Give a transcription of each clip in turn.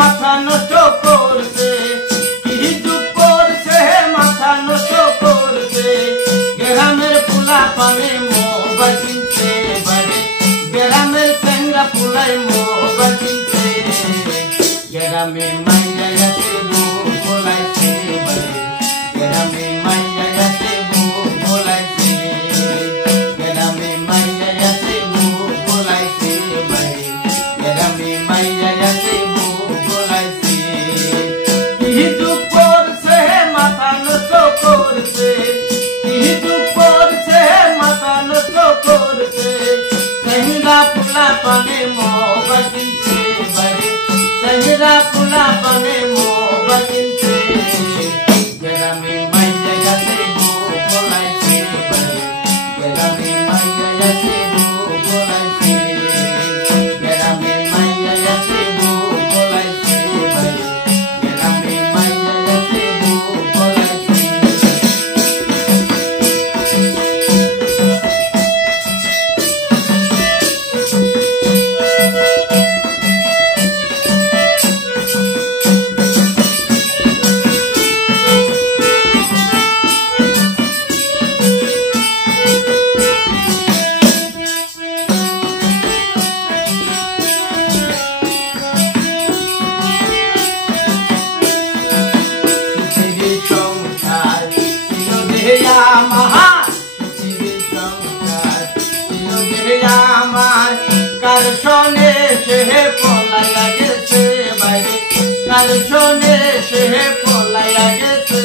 মাথা নষ্ট করছে, কি যুগ করছে মাথা নষ্ট করছে। গ্রামের পোলা পানে মোবাইল কিনছে বাড়ি, গ্রামের চ্যাংড়া পোলাই মোবাইল কিনছে। গ্রামে মাইয়া আছে বউ বলাইছে বাড়ি, গ্রামে মাইয়া আছে বউ বলাইছে, গ্রামে মাইয়া আছে বউ বলাইছে বাড়ি, গ্রামে মাইয়া আছে বউ বলাইছে। কি যুগ করছে মাথা নষ্ট করছে, কি যুগ করছে মাথা নষ্ট করছে। চ্যাংড়া পোলা পানে মোবাইল কিনছে বাড়ি, চ্যাংড়া পোলা পানে মোবাইল কিনছে। গ্রামে মাইয়া আছে বউ বলাইছে বাড়ি, গ্রামে মাইয়া আছে বউ বলাইছে, গ্রামে মাইয়া আছে বউ বলাইছে বাড়ি, গ্রামে মাইয়া আছে বউ বলাইছে। আমার কার শোনে সে পলাইয়া গেছে বাইরে, কার শোনে সে পলাইয়া গেছে।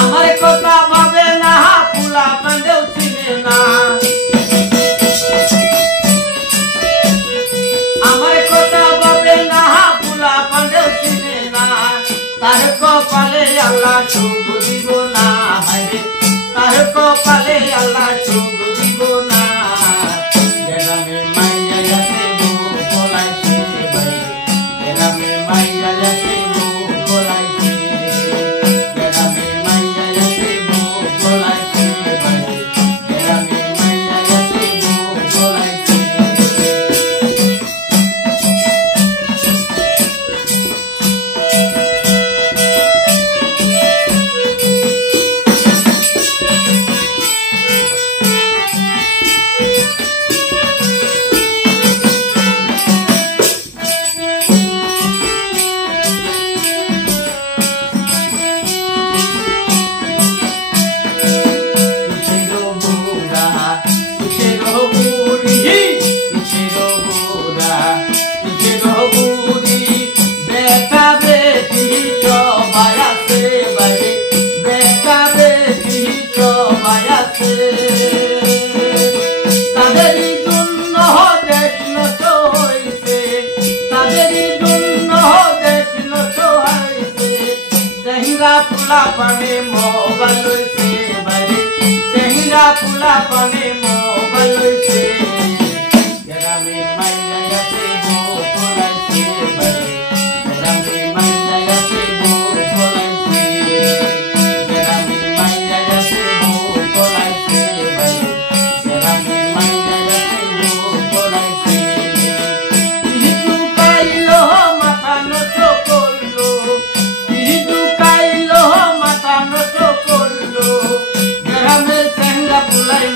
আমার কথা ভাবে না পোলা পানেও চিনে না, আমার কথা ভাবে না পোলা পানেও চিনে না। তার কপালে আল্লাহ সুখ দিব না, হায়রে তার কপালে আল্লাহ সুখ দিব না। গ্রামে মাইয়া আছে বউ বলাইছে বাড়ি, গ্রামে মাইয়া আছে বউ বলাইছে, গ্রামে মাইয়া আছে বউ বলাইছে বাড়ি, গ্রামে মাইয়া আছে বউ বলাইছে। তাদেরই জন্য দেশ নষ্ট হয়েছে, তাদেরই জন্য দেশ নষ্ট হয়েছে। চ্যাংড়া পোলা পানে মোবাইল লইছে বাড়ি, চ্যাংড়া পোলা পানে মোবাইল লইছে। গ্রামে মাইয়া আছে বউ বলাইছে বাড়ি, গ্রামে মাইয়া আছে বউ বলাইছে, গ্রামে মাইয়া আছে বউ বলাইছে বাড়ি, গ্রামে মাইয়া আছে বউ বলাইছে। কি ঢুকাইলো মাথা নষ্ট করলো, কি ঢুকাইলো মাথা নষ্ট করলো। গ্রামের চ্যাংড়া পোলাই